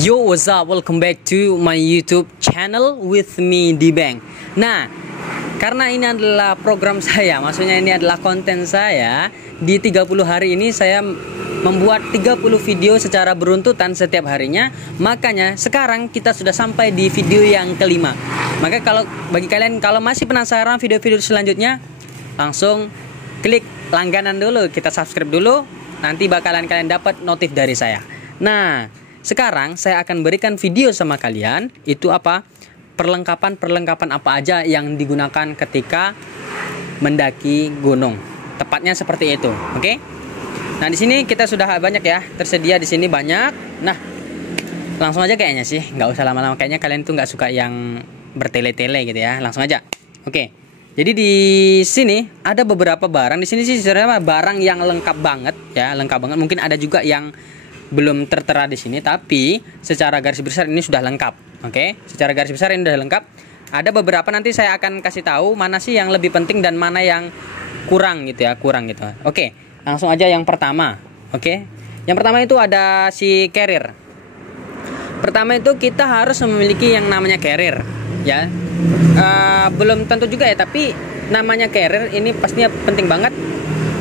Yo, what's up? Welcome back to my YouTube channel with me Dibeng. Nah, karena ini adalah program saya, maksudnya ini adalah konten saya. Di 30 hari ini saya membuat 30 video secara beruntutan setiap harinya. Makanya sekarang kita sudah sampai di video yang kelima. Maka bagi kalian kalau masih penasaran video-video selanjutnya, langsung klik langganan dulu, kita subscribe dulu. Nanti bakalan kalian dapat notif dari saya. Nah, sekarang saya akan berikan video sama kalian. Itu apa? Perlengkapan apa aja yang digunakan ketika mendaki gunung. Tepatnya seperti itu, oke? Nah, di sini kita sudah banyak ya, tersedia di sini banyak. Nah, langsung aja kayaknya sih, nggak usah lama-lama. Kayaknya kalian tuh nggak suka yang bertele-tele gitu ya. Langsung aja, oke. Jadi di sini ada beberapa barang. Di sini sih sebenarnya barang yang lengkap banget ya, lengkap banget. Mungkin ada juga yang belum tertera di sini, tapi secara garis besar ini sudah lengkap. Oke, secara garis besar ini sudah lengkap. Ada beberapa nanti saya akan kasih tahu mana sih yang lebih penting dan mana yang kurang gitu ya, Oke, langsung aja yang pertama. Oke, yang pertama itu ada si carrier. Pertama itu kita harus memiliki yang namanya carrier ya. Belum tentu juga ya, tapi namanya carrier ini pastinya penting banget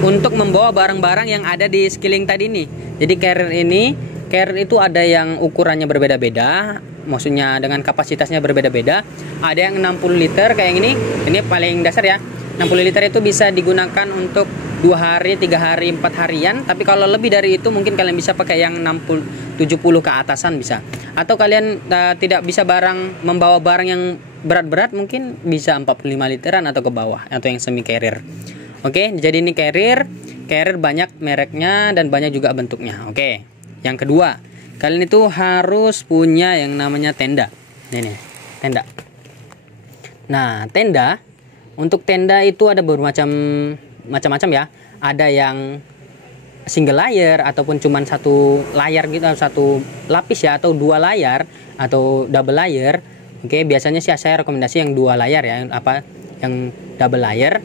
untuk membawa barang-barang yang ada di sekeliling tadi nih. Jadi carrier itu ada yang ukurannya berbeda-beda, maksudnya dengan kapasitasnya berbeda-beda. Ada yang 60 liter kayak ini paling dasar ya. 60 liter itu bisa digunakan untuk 2 hari, 3 hari, 4 harian. Tapi kalau lebih dari itu mungkin kalian bisa pakai yang 60, 70 ke atasan bisa. Atau kalian tidak bisa membawa barang yang berat-berat, mungkin bisa 45 literan atau ke bawah, atau yang semi carrier. Oke, jadi ini carrier banyak mereknya dan banyak juga bentuknya. Oke, yang kedua, kalian itu harus punya yang namanya tenda. Ini tenda. Nah, untuk tenda itu ada macam-macam ya. Ada yang single layer ataupun cuman satu layar gitu, satu lapis ya, atau 2 layar atau double layer. Oke, biasanya sih saya rekomendasi yang 2 layar ya, yang double layer.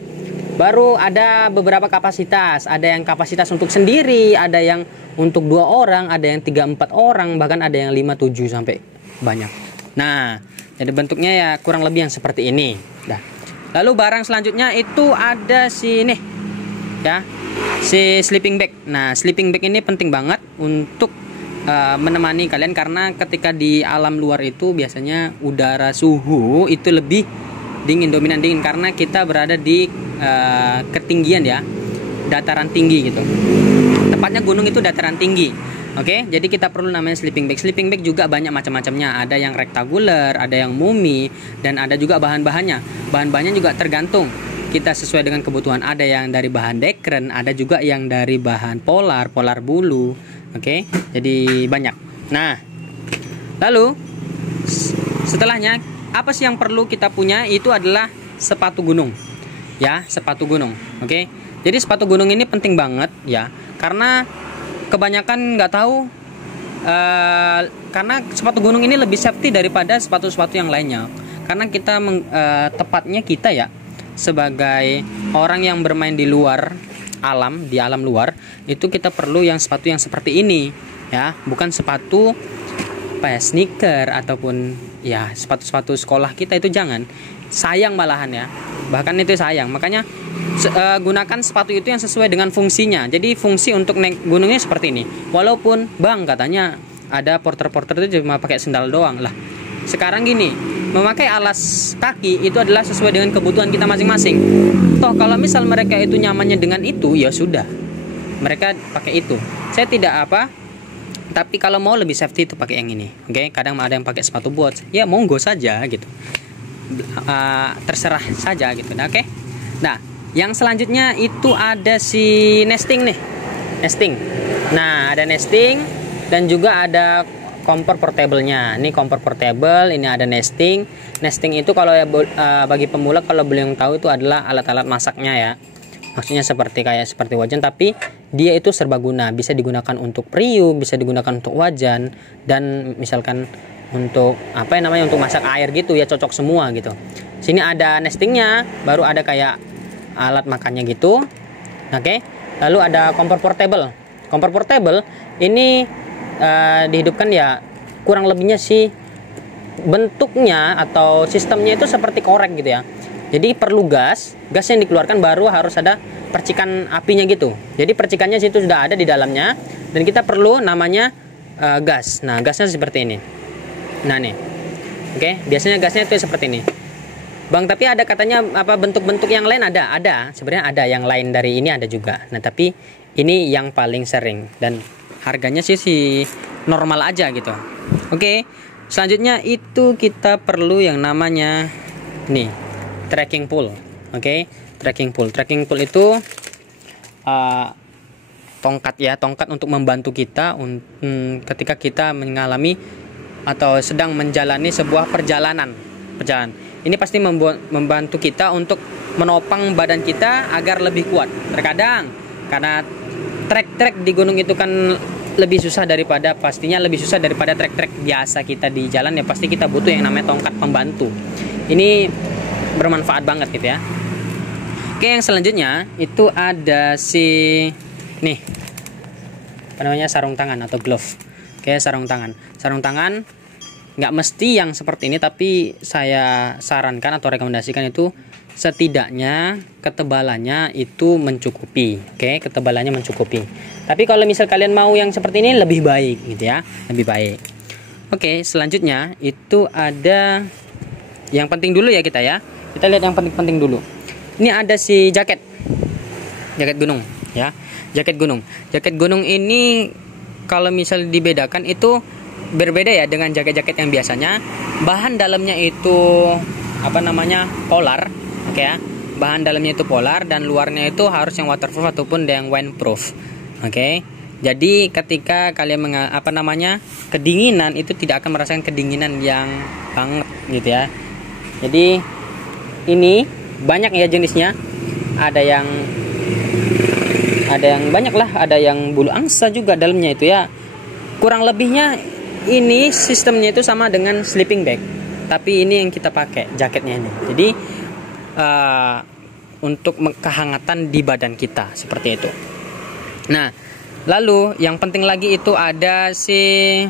Baru ada beberapa kapasitas, ada yang kapasitas untuk sendiri, ada yang untuk 2 orang, ada yang 3-4 orang, bahkan ada yang 5-7 sampai banyak. Nah, jadi bentuknya ya kurang lebih yang seperti ini. Nah, lalu barang selanjutnya itu ada si sleeping bag. Nah, sleeping bag ini penting banget untuk menemani kalian, karena ketika di alam luar itu biasanya udara suhu itu lebih dominan dingin karena kita berada di ketinggian ya, dataran tinggi gitu. Tepatnya gunung itu dataran tinggi. Oke, jadi kita perlu namanya sleeping bag. Sleeping bag juga banyak macam-macamnya. Ada yang rektanguler, ada yang mumi, dan ada juga bahan-bahannya. Bahan-bahannya juga tergantung kita sesuai dengan kebutuhan. Ada yang dari bahan dekren, ada juga yang dari bahan polar bulu. Oke, jadi banyak. Nah, lalu setelahnya apa sih yang perlu kita punya? Itu adalah sepatu gunung. Ya, sepatu gunung. Oke. Jadi sepatu gunung ini penting banget ya, karena kebanyakan nggak tahu, karena sepatu gunung ini lebih safety daripada sepatu-sepatu yang lainnya. Karena tepatnya kita ya, sebagai orang yang bermain di luar alam, di alam luar, itu kita perlu yang sepatu yang seperti ini ya, bukan sepatu sneaker ataupun ya sepatu-sepatu sekolah kita. Itu jangan, sayang malahan ya, bahkan itu sayang. Makanya gunakan sepatu itu yang sesuai dengan fungsinya. Jadi fungsi untuk naik gunungnya seperti ini. Walaupun bang katanya ada porter-porter itu cuma pakai sendal doang lah. Sekarang gini, memakai alas kaki itu adalah sesuai dengan kebutuhan kita masing-masing. Toh kalau misal mereka itu nyamannya dengan itu, ya sudah, mereka pakai itu. Saya tidak tapi kalau mau lebih safety itu pakai yang ini. Oke, kadang ada yang pakai sepatu boots. Ya monggo saja gitu. Terserah saja gitu. Nah, oke. Nah, yang selanjutnya itu ada si nesting nih. Nesting. Nah, ada nesting dan juga ada kompor portable-nya. Ini kompor portable, ini ada nesting. Nesting itu kalau bagi pemula, kalau belum tahu, itu adalah alat-alat masaknya ya. Maksudnya seperti wajan, tapi dia itu serbaguna. Bisa digunakan untuk periuk, bisa digunakan untuk wajan, dan misalkan untuk untuk masak air gitu ya, cocok semua gitu. Sini ada nestingnya, baru ada kayak alat makannya gitu. Oke. Lalu ada kompor portable. Kompor portable ini dihidupkan ya kurang lebihnya sih bentuknya atau sistemnya itu seperti korek gitu ya. Jadi perlu gas yang dikeluarkan baru harus ada percikan apinya gitu. Jadi percikannya situ sudah ada di dalamnya dan kita perlu namanya gas. Nah, gasnya seperti ini. Nah nih, oke, biasanya gasnya itu seperti ini. Bang, tapi ada katanya apa bentuk-bentuk yang lain ada. Sebenarnya ada yang lain dari ini ada juga. Nah, tapi ini yang paling sering dan harganya sih normal aja gitu. Oke. Selanjutnya itu kita perlu yang namanya nih, tracking pole. Oke, tracking pole. Tracking pole itu tongkat untuk membantu kita ketika kita mengalami atau sedang menjalani sebuah perjalanan. Ini pasti membantu kita untuk menopang badan kita agar lebih kuat. Terkadang karena trek di gunung itu kan lebih susah daripada trek biasa kita di jalan, ya pasti kita butuh yang namanya tongkat pembantu. Ini bermanfaat banget gitu ya. Oke, yang selanjutnya itu ada nih, apa namanya, sarung tangan atau glove. Oke, sarung tangan nggak mesti yang seperti ini, tapi saya sarankan atau rekomendasikan itu setidaknya ketebalannya itu mencukupi. Oke, ketebalannya mencukupi. Tapi kalau misal kalian mau yang seperti ini lebih baik gitu ya, lebih baik. Oke, selanjutnya itu ada yang penting dulu ya kita ya. Kita lihat yang penting dulu. Ini ada jaket gunung ya. Jaket gunung ini kalau misal dibedakan itu berbeda ya dengan jaket-jaket yang biasanya. Bahan dalamnya itu apa namanya, polar. Oke ya, bahan dalamnya itu polar dan luarnya itu harus yang waterproof ataupun yang windproof. Oke, jadi ketika kalian kedinginan itu tidak akan merasakan kedinginan yang banget gitu ya. Jadi ini banyak ya jenisnya, ada yang banyak lah, ada yang bulu angsa juga dalamnya itu ya. Kurang lebihnya ini sistemnya itu sama dengan sleeping bag, tapi ini yang kita pakai jaketnya ini. Jadi untuk kehangatan di badan kita seperti itu. Nah, lalu yang penting lagi itu ada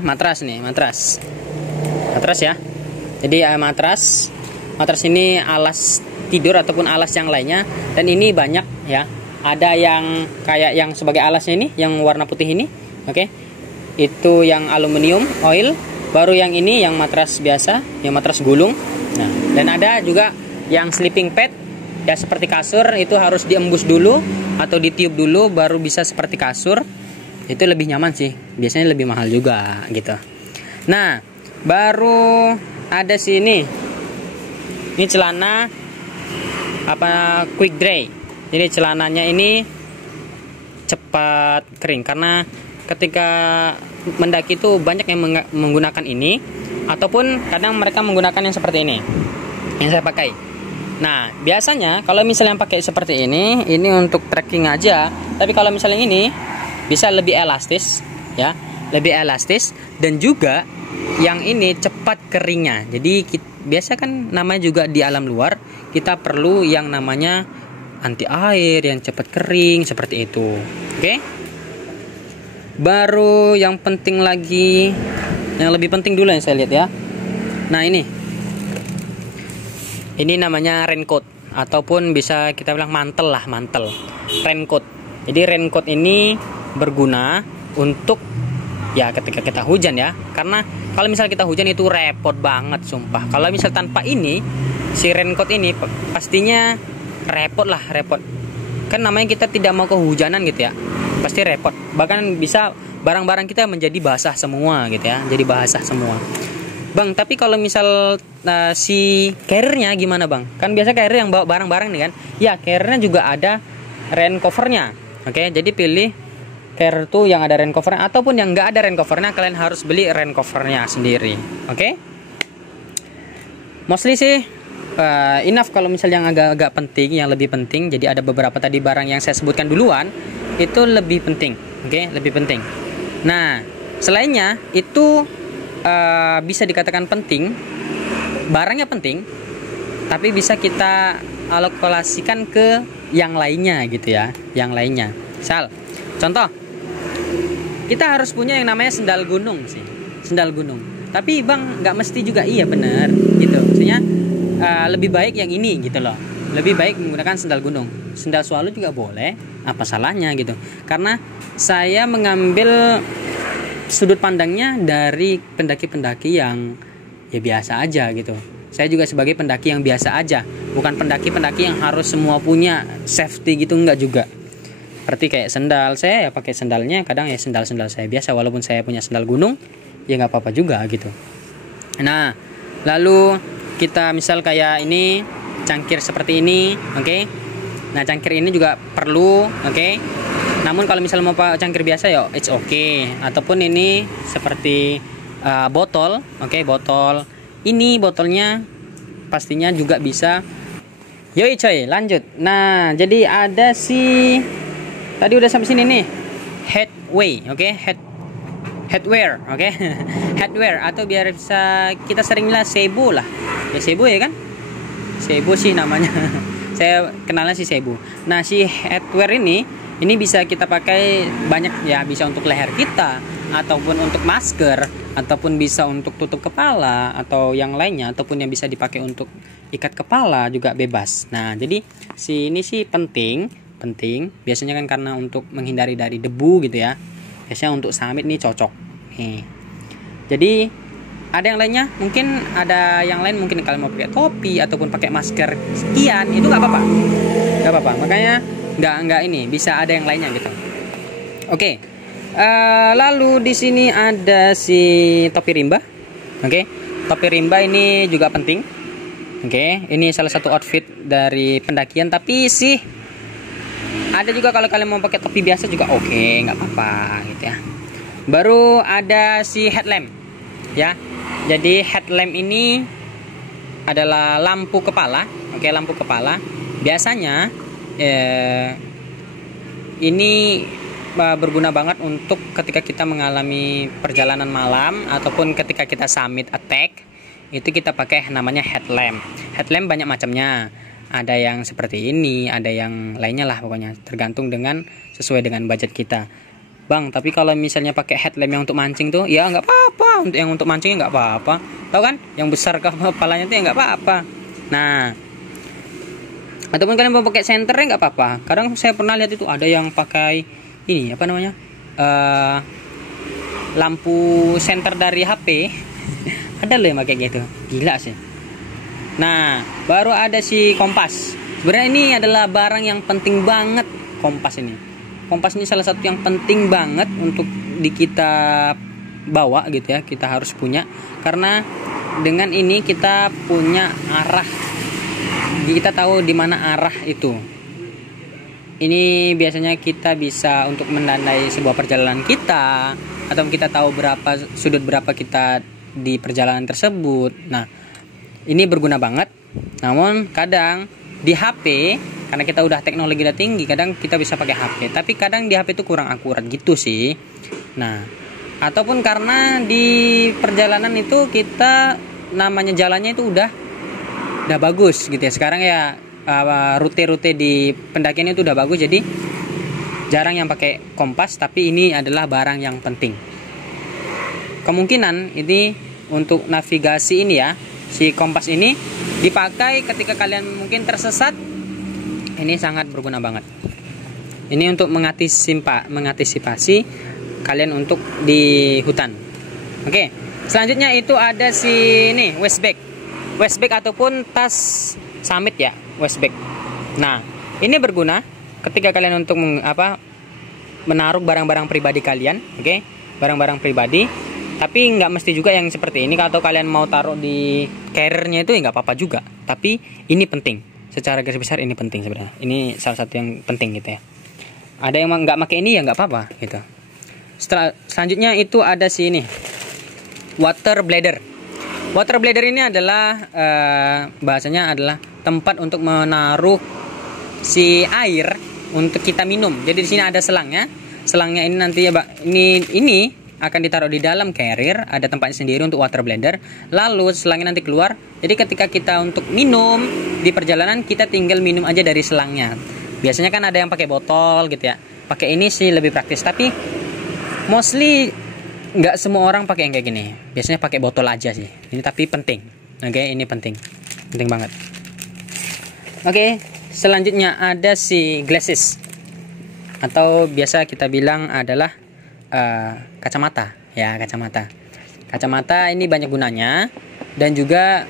matras nih, matras ya. Jadi matras ini alas tidur ataupun alas yang lainnya, dan ini banyak ya. Ada yang kayak yang sebagai alasnya ini yang warna putih ini. Oke. Itu yang aluminium oil. Baru yang ini yang matras biasa, yang matras gulung. Nah, dan ada juga yang sleeping pad ya, seperti kasur, itu harus diembus dulu atau ditiup dulu baru bisa seperti kasur. Itu lebih nyaman sih, biasanya lebih mahal juga gitu. Nah, baru ada ini celana quick dry. Jadi celananya ini cepat kering, karena ketika mendaki itu banyak yang menggunakan ini, ataupun kadang mereka menggunakan yang seperti ini yang saya pakai. Nah, biasanya kalau misalnya pakai seperti ini untuk trekking aja. Tapi kalau misalnya ini bisa lebih elastis ya, lebih elastis, dan juga yang ini cepat keringnya. Jadi biasa kan namanya juga di alam luar kita perlu yang namanya anti air yang cepat kering seperti itu. Oke. Baru yang penting lagi, yang lebih penting dulu yang saya lihat ya. Nah, ini namanya raincoat, ataupun bisa kita bilang mantel raincoat. Jadi raincoat ini berguna untuk ya ketika kita hujan ya, karena kalau misal kita hujan itu repot banget sumpah. Kalau misal tanpa ini, raincoat ini pastinya repot. Kan namanya kita tidak mau kehujanan gitu ya, pasti repot. Bahkan bisa barang-barang kita menjadi basah semua gitu ya, jadi basah semua. Bang, tapi kalau misal carrier-nya gimana bang? Kan biasa carrier yang bawa barang-barang nih kan. Ya, carrier-nya juga ada rain cover-nya. Oke, jadi pilih carrier tuh yang ada rain cover-nya, ataupun yang nggak ada rain cover-nya, kalian harus beli rain cover-nya sendiri. Oke. Mostly sih enough kalau misal yang agak penting, yang lebih penting. Jadi ada beberapa tadi barang yang saya sebutkan duluan itu lebih penting. Oke, lebih penting. Nah, selainnya itu bisa dikatakan penting, barangnya penting, tapi bisa kita alokasikan ke yang lainnya gitu ya, yang lainnya. Contoh, kita harus punya yang namanya sendal gunung sih, sendal gunung. Tapi bang, nggak mesti juga. Iya bener gitu, maksudnya lebih baik yang ini gitu loh. Lebih baik menggunakan sendal gunung. Sendal swallow juga boleh, apa salahnya gitu. Karena saya mengambil sudut pandangnya dari pendaki-pendaki yang ya biasa aja gitu. Saya juga sebagai pendaki yang biasa aja, bukan pendaki-pendaki yang harus semua punya safety gitu, enggak juga. Seperti kayak sendal, saya ya pakai sendalnya kadang ya sendal-sendal saya biasa, walaupun saya punya sendal gunung ya nggak apa-apa juga gitu. Nah, lalu kita misal kayak ini cangkir seperti ini, oke. Nah, cangkir ini juga perlu, oke. Namun kalau misal mau pakai cangkir biasa ya it's okay. Ataupun ini seperti botol, oke, botol. Ini botolnya pastinya juga bisa. Yoi coy, lanjut. Nah, jadi ada si tadi udah sampai sini nih. Headway, oke, headwear, oke. Headwear atau biar bisa kita seringlah Sebo lah. Ya Sebo ya kan? Sebo sih namanya. Saya kenalnya si Sebo. Nah, si headwear ini bisa kita pakai banyak ya, bisa untuk leher kita ataupun untuk masker ataupun bisa untuk tutup kepala atau yang lainnya, ataupun yang bisa dipakai untuk ikat kepala juga bebas. Nah, jadi si ini sih penting biasanya kan karena untuk menghindari dari debu gitu ya. Biasanya untuk summit nih cocok nih. Jadi ada yang lainnya, mungkin ada yang lain, mungkin kalian mau pakai topi ataupun pakai masker sekian, itu nggak apa-apa, makanya nggak ini, bisa ada yang lainnya gitu. Oke. Lalu di sini ada si topi rimba, oke. Topi rimba ini juga penting, oke. Ini salah satu outfit dari pendakian, tapi sih ada juga kalau kalian mau pakai topi biasa juga oke, nggak apa-apa gitu ya. Baru ada si headlamp ya. Jadi headlamp ini adalah lampu kepala, oke, lampu kepala. Biasanya ini berguna banget untuk ketika kita mengalami perjalanan malam ataupun ketika kita summit attack, itu kita pakai namanya headlamp. Headlamp banyak macamnya. Ada yang seperti ini, ada yang lainnya lah pokoknya, tergantung dengan sesuai dengan budget kita. Bang, tapi kalau misalnya pakai headlamp yang untuk mancing tuh, ya nggak apa-apa. Untuk yang untuk mancing nggak apa-apa. Tahu kan? Yang besar kepalanya tuh ya nggak apa-apa. Nah, ataupun kalian mau pakai senternya nggak apa-apa. Kadang saya pernah lihat itu ada yang pakai ini apa namanya? Lampu senter dari HP. Ada loh yang pakai gitu. Gila sih. Nah, baru ada si kompas. Sebenarnya ini adalah barang yang penting banget, kompas ini. Kompas ini salah satu yang penting banget untuk kita bawa gitu ya. Kita harus punya, karena dengan ini kita punya arah. Kita tahu di mana arah itu. Ini biasanya kita bisa untuk menandai sebuah perjalanan kita, atau kita tahu sudut berapa kita di perjalanan tersebut. Nah, ini berguna banget. Namun kadang di HP, karena kita udah teknologi udah tinggi, kadang kita bisa pakai HP, tapi kadang di HP itu kurang akurat gitu sih. Nah, ataupun karena di perjalanan itu kita namanya jalannya itu udah bagus gitu ya. Sekarang ya rute-rute di pendakian itu udah bagus, jadi jarang yang pakai kompas, tapi ini adalah barang yang penting. Kemungkinan ini untuk navigasi ini ya, si kompas ini dipakai ketika kalian mungkin tersesat. Ini sangat berguna banget. Ini untuk mengantisipasi kalian untuk di hutan. Oke, selanjutnya itu ada si ini waist bag ataupun tas summit ya, waist bag. Nah, ini berguna ketika kalian untuk menaruh barang-barang pribadi kalian, oke, barang-barang pribadi. Tapi nggak mesti juga yang seperti ini. Kalau kalian mau taruh di carrier-nya itu ya nggak apa-apa juga. Tapi ini penting. Secara garis besar ini penting sebenarnya. Ini salah satu yang penting gitu ya. Ada yang nggak pakai ini ya nggak apa-apa gitu. Selanjutnya itu ada si ini, water bladder. Water bladder ini adalah bahasanya adalah tempat untuk menaruh si air untuk kita minum. Jadi di sini ada selangnya. Selangnya ini nanti ya, ini akan ditaruh di dalam carrier, ada tempatnya sendiri untuk water bladder. Lalu selangnya nanti keluar. Jadi ketika kita untuk minum di perjalanan, kita tinggal minum aja dari selangnya. Biasanya kan ada yang pakai botol gitu ya. Pakai ini sih lebih praktis, tapi mostly nggak semua orang pakai yang kayak gini, biasanya pakai botol aja sih ini, tapi penting. Oke, ini penting banget. Oke, selanjutnya ada si glasses, atau biasa kita bilang adalah kacamata ya. Kacamata ini banyak gunanya, dan juga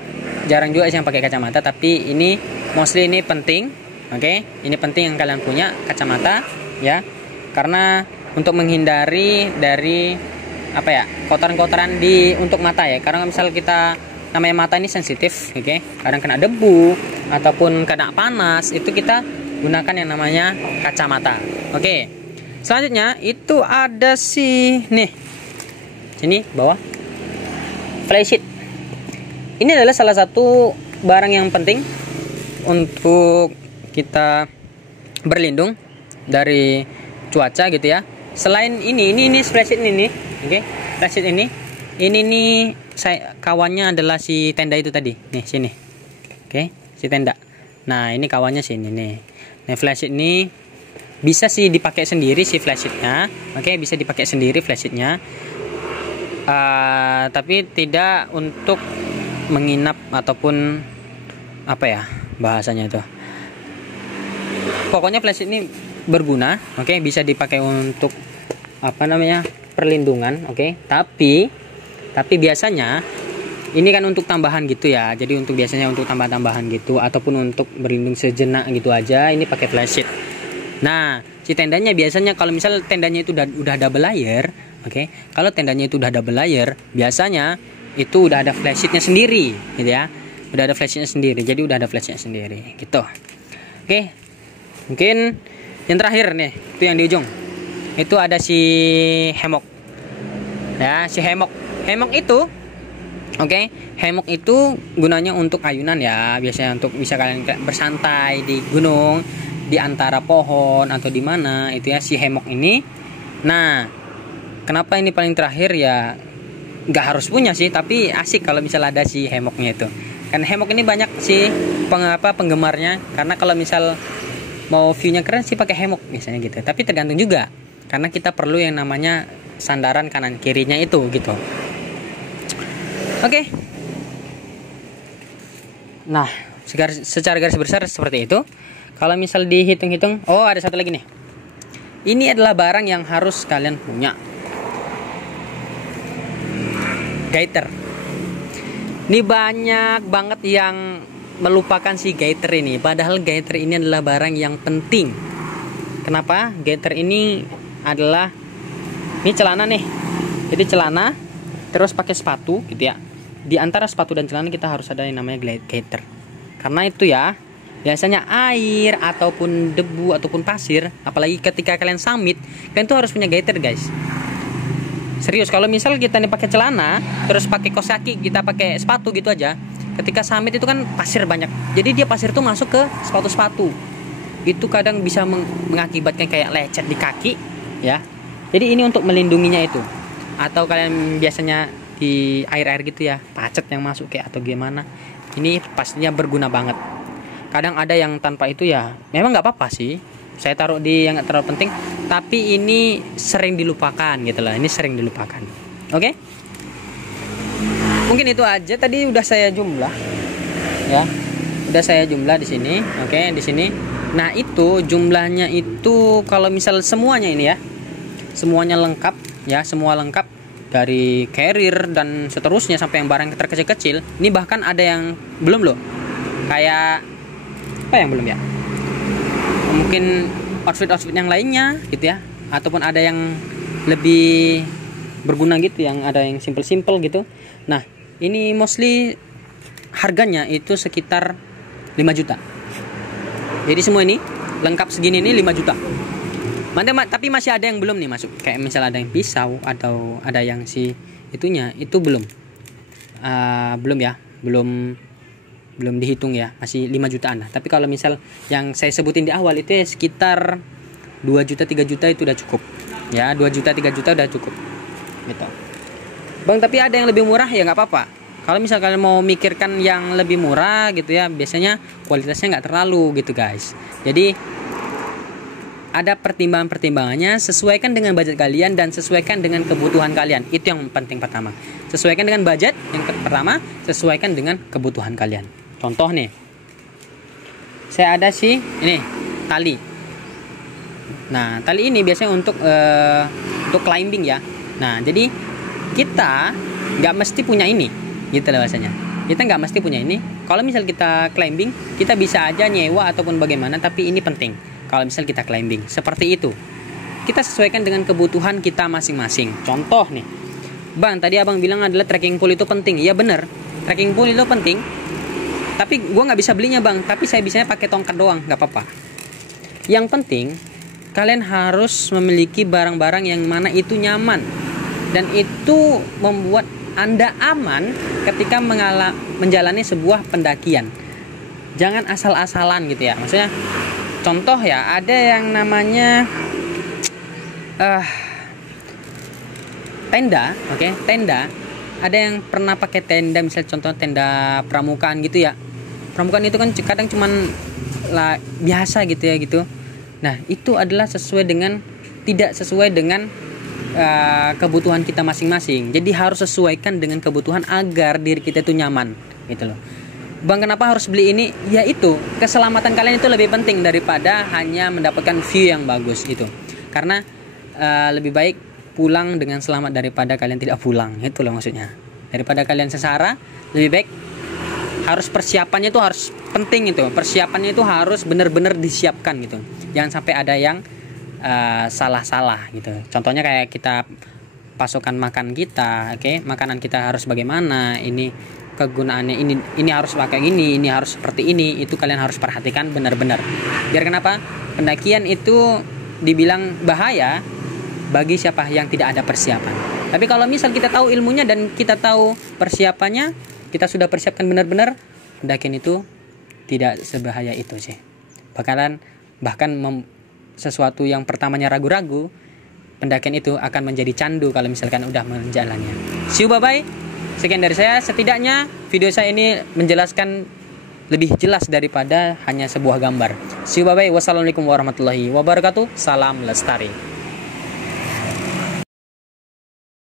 jarang juga yang pakai kacamata, tapi ini mostly ini penting. Oke, ini penting yang kalian punya kacamata ya, karena untuk menghindari dari apa ya, kotoran-kotoran di untuk mata ya. Karena misal kita, namanya mata ini sensitif, oke, kadang kena debu ataupun kena panas, itu kita gunakan yang namanya kacamata. Oke, selanjutnya itu ada si nih, sini bawah, flashlight. Ini adalah salah satu barang yang penting untuk kita berlindung dari cuaca gitu ya. Selain ini flashlight ini nih, oke, flashlight ini nih, saya kawannya adalah si tenda itu tadi nih, sini, oke, si tenda. Nah ini kawannya sini nih. Nah flashlight ini bisa sih dipakai sendiri si flashlightnya, oke, bisa dipakai sendiri flashlightnya, tapi tidak untuk menginap ataupun apa ya bahasanya itu. Pokoknya flashlight ini berguna, oke, bisa dipakai untuk apa namanya, perlindungan, oke. Tapi biasanya ini kan untuk tambahan gitu ya. Jadi biasanya untuk tambahan gitu, ataupun untuk berlindung sejenak gitu aja, ini pakai flashlight. Nah, si tendanya biasanya kalau misal tendanya itu udah double layer, oke. Kalau tendanya itu udah double layer, biasanya itu udah ada flashlightnya sendiri, gitu ya. Udah ada flashlightnya sendiri. Jadi udah ada flashlightnya sendiri, gitu. Oke. Mungkin yang terakhir nih, itu yang di ujung. Itu ada si hemok. Ya, si hemok. Hemok itu, oke, hemok itu gunanya untuk ayunan ya. Biasanya untuk bisa kalian bersantai di gunung, di antara pohon atau di mana itu ya si hemok ini. Nah, kenapa ini paling terakhir ya? Nggak harus punya sih, tapi asik kalau misal ada si hemoknya itu. Kan hemok ini banyak sih penggemarnya, karena kalau misal mau view-nya keren sih pakai hemok biasanya gitu. Tapi tergantung juga, karena kita perlu yang namanya sandaran kanan kirinya itu gitu. Oke. Nah, secara garis besar seperti itu. Kalau misal dihitung-hitung, oh ada satu lagi nih. Ini adalah barang yang harus kalian punya. Gaiter. Ini banyak banget yang melupakan si gaiter ini, padahal gaiter ini adalah barang yang penting. Kenapa? Gaiter ini adalah, ini celana nih, jadi celana terus pakai sepatu gitu ya. Di antara sepatu dan celana kita harus ada yang namanya gaiter, karena itu ya biasanya air ataupun debu ataupun pasir, apalagi ketika kalian summit, kalian tuh harus punya gaiter guys. Serius, kalau misal kita nih pakai celana terus pakai kaos kaki, kita pakai sepatu gitu aja, ketika summit itu kan pasir banyak, jadi dia pasir tuh masuk ke sepatu-sepatu, itu kadang bisa mengakibatkan kayak lecet di kaki ya. Jadi ini untuk melindunginya itu. Atau kalian biasanya di air-air gitu ya, pacet yang masuk kayak atau gimana, ini pastinya berguna banget. Kadang ada yang tanpa itu ya memang nggak apa-apa sih, saya taruh di yang nggak terlalu penting, tapi ini sering dilupakan gitu lah, ini sering dilupakan. Oke? Mungkin itu aja, tadi udah saya jumlah ya, udah saya jumlah di sini, oke, di sini. Nah itu jumlahnya itu kalau misal semuanya ini ya, semuanya lengkap ya, semua lengkap dari carrier dan seterusnya sampai yang barang terkecil-kecil. Ini bahkan ada yang belum loh, kayak apa yang belum ya, mungkin outfit yang lainnya gitu ya, ataupun ada yang lebih berguna gitu, yang ada yang simple gitu. Nah ini mostly harganya itu sekitar 5 juta. Jadi semua ini lengkap segini ini 5 juta. Tapi masih ada yang belum nih masuk. Kayak misal ada yang pisau atau ada yang si itunya itu belum. Belum ya. Belum dihitung ya. Masih 5 jutaan lah. Tapi kalau misal yang saya sebutin di awal itu ya sekitar 2 juta 3 juta itu udah cukup. Ya, 2 juta 3 juta udah cukup. Gitu. Bang, tapi ada yang lebih murah ya nggak apa-apa. Kalau misal kalian mau mikirkan yang lebih murah gitu ya, biasanya kualitasnya nggak terlalu gitu guys. Jadi ada pertimbangan-pertimbangannya, sesuaikan dengan budget kalian dan sesuaikan dengan kebutuhan kalian. Itu yang penting pertama. Sesuaikan dengan budget, yang pertama, sesuaikan dengan kebutuhan kalian. Contoh nih, saya ada sih ini tali. Nah, tali ini biasanya untuk climbing ya. Nah, jadi kita nggak mesti punya ini, gitu lah bahasanya. Kita nggak mesti punya ini. Kalau misal kita climbing, kita bisa aja nyewa ataupun bagaimana, tapi ini penting. Kalau misal kita climbing, seperti itu. Kita sesuaikan dengan kebutuhan kita masing-masing. Contoh nih, Bang, tadi abang bilang adalah trekking pole itu penting. Iya bener, trekking pole itu penting. Tapi gue nggak bisa belinya bang, tapi saya bisanya pakai tongkat doang, nggak apa-apa. Yang penting, kalian harus memiliki barang-barang yang mana itu nyaman. Dan itu membuat Anda aman ketika menjalani sebuah pendakian. Jangan asal-asalan gitu ya. Maksudnya, contoh ya, ada yang namanya tenda, oke, tenda. Ada yang pernah pakai tenda, misalnya contoh tenda pramukaan gitu ya. Pramukaan itu kan kadang cuman biasa gitu ya gitu. Nah, itu adalah tidak sesuai dengan kebutuhan kita masing-masing. Jadi harus sesuaikan dengan kebutuhan agar diri kita itu nyaman, gitu loh. Bang, kenapa harus beli ini? Ya itu, keselamatan kalian itu lebih penting daripada hanya mendapatkan view yang bagus gitu. Karena lebih baik pulang dengan selamat daripada kalian tidak pulang. Itu loh maksudnya. Daripada kalian sengsara, lebih baik persiapannya itu harus penting itu. Persiapannya itu harus benar-benar disiapkan gitu. Jangan sampai ada yang salah-salah gitu. Contohnya kayak kita pasokan makan kita, oke? Makanan kita harus bagaimana? Ini kegunaannya ini harus pakai ini harus seperti ini. Itu kalian harus perhatikan benar-benar. Biar kenapa? Pendakian itu dibilang bahaya bagi siapa yang tidak ada persiapan. Tapi kalau misal kita tahu ilmunya dan kita tahu persiapannya, kita sudah persiapkan benar-benar, pendakian itu tidak sebahaya itu sih. Bahkan sesuatu yang pertamanya ragu-ragu, pendakian itu akan menjadi candu kalau misalkan udah menjalannya. See you, bye-bye. Sekian dari saya. Setidaknya video saya ini menjelaskan lebih jelas daripada hanya sebuah gambar. See you, bye-bye. Wassalamualaikum warahmatullahi wabarakatuh. Salam lestari.